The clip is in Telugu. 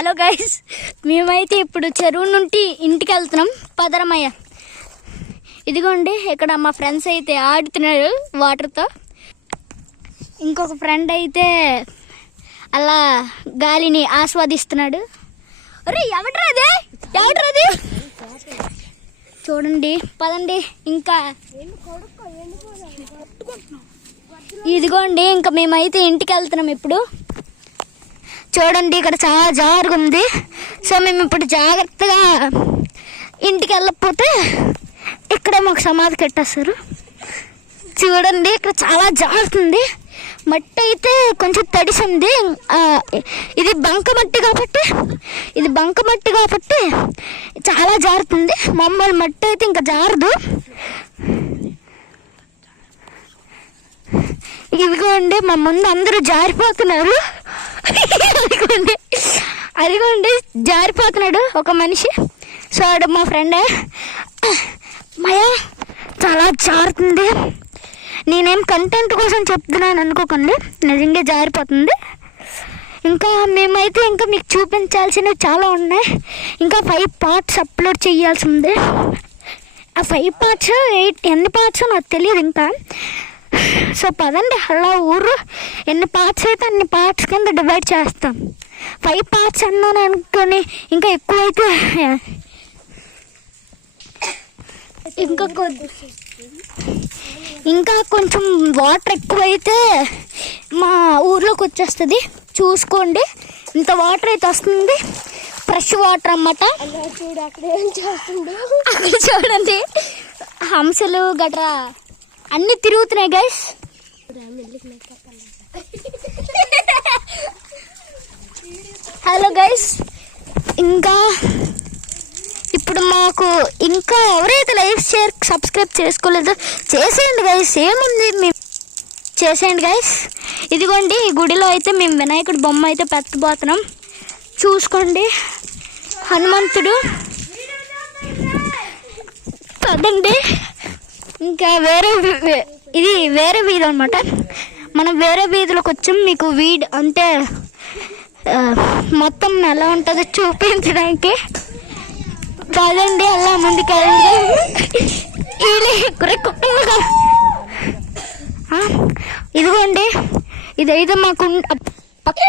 హలో గైస్, మేమైతే ఇప్పుడు చెరువు నుండి ఇంటికి వెళ్తున్నాం. పదరమయ్య. ఇదిగోండి ఇక్కడ మా ఫ్రెండ్స్ అయితే ఆడుతున్నారు వాటర్తో. ఇంకొక ఫ్రెండ్ అయితే అలా గాలిని ఆస్వాదిస్తున్నాడు. అరే ఎవడ్రాది చూడండి, పదండి. ఇంకా ఇదిగోండి ఇంకా మేమైతే ఇంటికి వెళ్తున్నాం ఇప్పుడు. చూడండి ఇక్కడ చాలా జారుగా ఉంది. సో మేము ఇప్పుడు జాగ్రత్తగా ఇంటికి వెళ్ళకపోతే ఇక్కడే మాకు సమాధి కట్టేస్తారు. చూడండి ఇక్కడ చాలా జారుతుంది. మట్టి అయితే కొంచెం తడిసింది. ఇది బంక మట్టి కాబట్టి చాలా జారుతుంది. మామూలు మట్టి అయితే ఇంకా జారదు. ఇదిగోండి మా ముందు అందరూ జారిపోతున్నారు. అదిగోండి జారిపోతున్నాడు ఒక మనిషి. సో ఆడు మా ఫ్రెండే. మయా చాలా జారుతుంది. నేనేం కంటెంట్ కోసం చెప్తున్నాను అనుకోకండి, నిజంగా జారిపోతుంది. ఇంకా మేమైతే ఇంకా మీకు చూపించాల్సినవి చాలా ఉన్నాయి. ఇంకా 5 పార్ట్స్ అప్లోడ్ చేయాల్సి ఉంది. ఆ 5 పార్ట్స్ 8 ఎన్ని పార్ట్స్ నాకు తెలియదు ఇంకా. సో పదండి అలా ఊరు ఎన్ని పార్ట్స్ అయితే అన్ని పార్ట్స్ కింద డివైడ్ చేస్తాం. 5 పార్ట్స్ అన్నాను అనుకొని ఇంకా ఎక్కువైతే ఇంకా కొంచెం వాటర్ ఎక్కువైతే మా ఊర్లోకి వచ్చేస్తుంది. చూసుకోండి ఇంత వాటర్ అయితే వస్తుంది. ఫ్రెష్ వాటర్ అన్నమాట. అక్కడ చూడండి హంసలు గట్రా అన్నీ తిరుగుతున్నాయి గైస్. హలో గైస్, ఇంకా ఇప్పుడు మాకు ఇంకా ఎవరైతే లైక్ షేర్ సబ్స్క్రైబ్ చేసుకోలేదో చేసేయండి గైస్. ఏముంది మేము చేసేయండి గైస్. ఇదిగోండి ఈ గుడిలో అయితే మేము వినాయకుడి బొమ్మ అయితే పెట్టబోతున్నాం. చూసుకోండి హనుమంతుడు. పదండి ఇంకా ఇది వేరే వీధి అనమాట. మనం వేరే వీధిలోకి వచ్చాం. మీకు అంటే మొత్తం ఎలా ఉంటుందో చూపించడానికి. కాదండి అలా ముందుకు ఇదిగోండి ఇదైతే మాకు పక్క